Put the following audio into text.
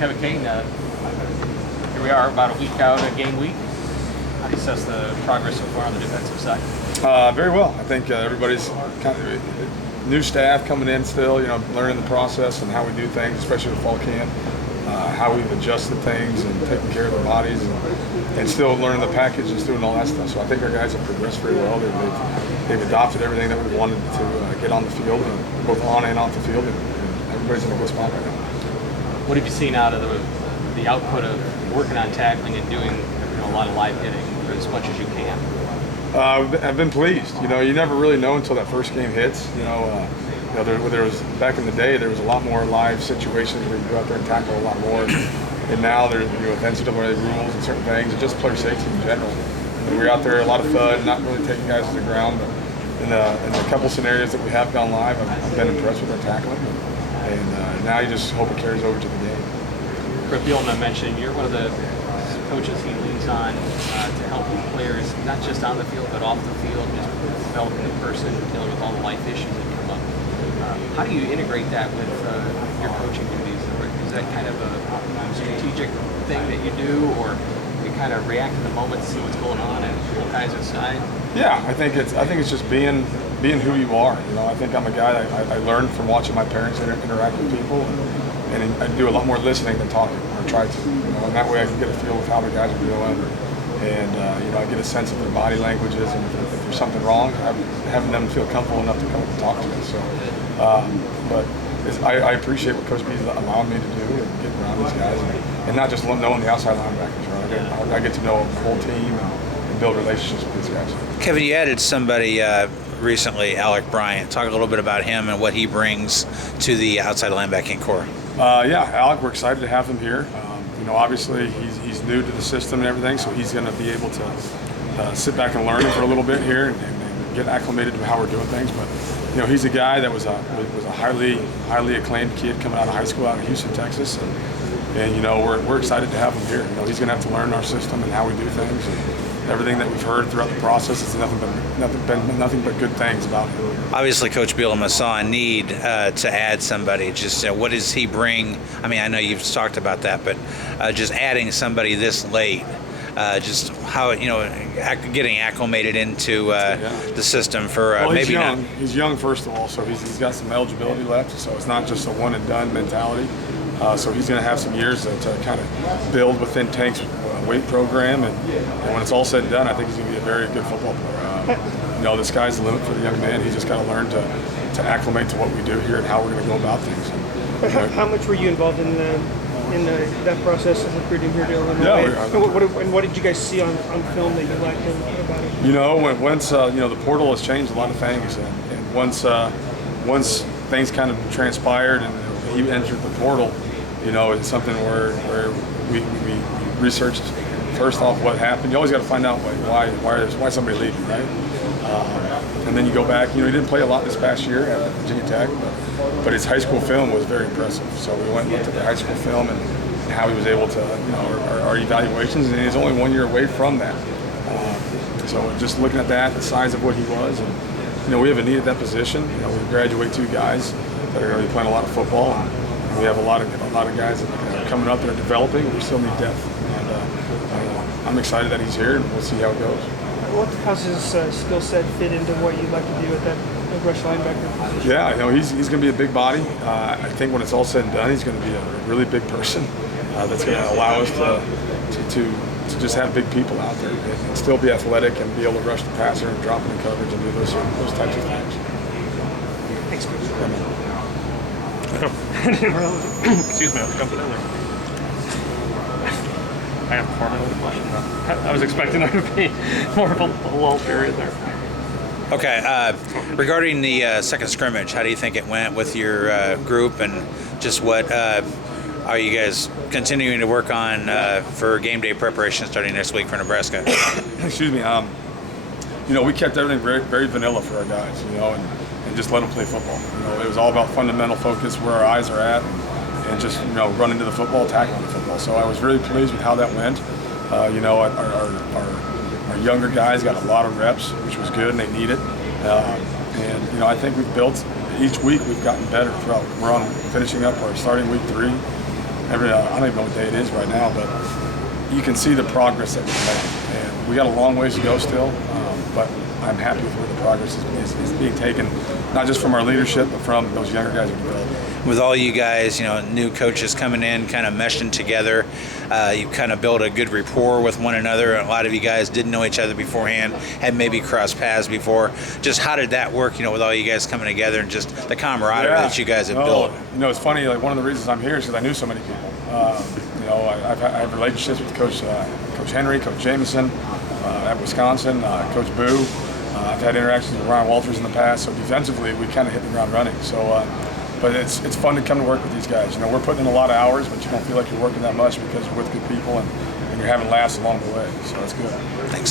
Kevin Kane, here we are about a week out of game week. How do you assess the progress so far on the defensive side? Very well. I think everybody's kind of new staff coming in still, learning the process and how we do things, especially with fall camp, how we've adjusted things and taking care of their bodies and still learning the package and doing all that stuff. So I think our guys have progressed very well. They've adopted everything that we wanted to get on the field, and both on and off the field, and everybody's in a good spot right now. What have you seen out of the output of working on tackling and doing a lot of live hitting for as much as you can? I've been pleased. You never really know until that first game hits. There was back in the day, there was a lot more live situations where you go out there and tackle a lot more. And now there's with NCAA rules and certain things, and just player safety in general. We're out there, a lot of fun, not really taking guys to the ground. But in the couple scenarios that we have gone live, I've been impressed with our tackling. And now you just hope it carries over to the game. Coach Bielema mentioned you're one of the coaches he leans on to help players, not just on the field, but off the field, just developing the person, dealing with all the life issues that come up. How do you integrate that with your coaching duties? Is that kind of a strategic thing that you do, or you kind of react in the moment, see what's going on, and pull guys aside? Yeah, I think it's just being who you are. I think I'm a guy I learned from watching my parents interact with people, and I do a lot more listening than talking, or try to. And that way I can get a feel of how the guys are doing, and I get a sense of their body languages, and if there's something wrong, having them feel comfortable enough to come and talk to me. So, but I appreciate what Coach B is allowing me to do and get around these guys, and not just knowing the outside linebackers. Right? I get to know the whole team and build relationships with these guys. Kevin, you added somebody recently, Alec Bryant. Talk a little bit about him and what he brings to the outside linebacking core. Alec, we're excited to have him here. Obviously he's new to the system and everything, so he's going to be able to sit back and learn for a little bit here and get acclimated to how we're doing things. But he's a guy that was a highly acclaimed kid coming out of high school out of Houston, Texas, and we're excited to have him here. He's going to have to learn our system and how we do things. And everything that we've heard throughout the process is nothing but good things about him. Obviously, Coach Bielema saw a need to add somebody. Just what does he bring? I mean, I know you've talked about that, but just adding somebody this late, just how getting acclimated into the system for maybe young. not. He's young, first of all, so he's got some eligibility left. So it's not just a one and done mentality. So he's going to have some years to kind of build within Tank's weight program, and when it's all said and done, I think he's going to be a very good football player. The sky's the limit for the young man. He's just got to learn to acclimate to what we do here and how we're going to go about things. And, how much were you involved in that process of recruiting here to Illinois? Yeah, and what did you guys see on film that you liked about it? Once the portal has changed a lot of things, and once things kind of transpired and he entered the portal, it's something where we researched first off what happened. You always got to find out why somebody leaving, right? And then you go back. He didn't play a lot this past year at Virginia Tech, but his high school film was very impressive. So we went and looked at the high school film and how he was able to, our evaluations, and he's only 1 year away from that. So just looking at that, the size of what he was, and we have a need at that position. We graduate 2 guys that are going to be playing a lot of football, and we have a lot of guys that are coming up that are developing. We still need depth, and I'm excited that he's here, and we'll see how it goes. How's his skill set fit into what you'd like to do at that rush linebacker position? Yeah, he's going to be a big body. I think when it's all said and done, he's going to be a really big person that's going to allow us to just have big people out there and still be athletic and be able to rush the passer and drop into coverage and do those types of things. Thanks, Excuse me, I was jumping in there. I have a formulated question. I was expecting there to be more of a lull period there. Okay, regarding the second scrimmage, how do you think it went with your group, and just what are you guys continuing to work on for game day preparation starting next week for Nebraska? Excuse me. We kept everything very, very vanilla for our guys, and just let them play football. It was all about fundamental focus, where our eyes are at, and just run into the football, tackling the football. So I was really pleased with how that went. Our younger guys got a lot of reps, which was good, and they need it. And I think we've built each week. We've gotten better throughout. We're finishing up our starting week 3, I don't even know what day it is right now, but you can see the progress that we've made. And we got a long ways to go still, but I'm happy with where the progress is being taken, not just from our leadership, but from those younger guys who developed. With all you guys, new coaches coming in, kind of meshing together, you kind of built a good rapport with one another. A lot of you guys didn't know each other beforehand, had maybe crossed paths before. Just how did that work, with all you guys coming together and just the camaraderie that you guys have built? It's funny, like one of the reasons I'm here is because I knew so many people. I have relationships with Coach Henry, Coach Jameson at Wisconsin, Coach Boo. I've had interactions with Ryan Walters in the past, so defensively we kind of hit the ground running. So, but it's fun to come to work with these guys. We're putting in a lot of hours, but you don't feel like you're working that much because you're with good people and you're having laughs along the way. So it's good. Thanks.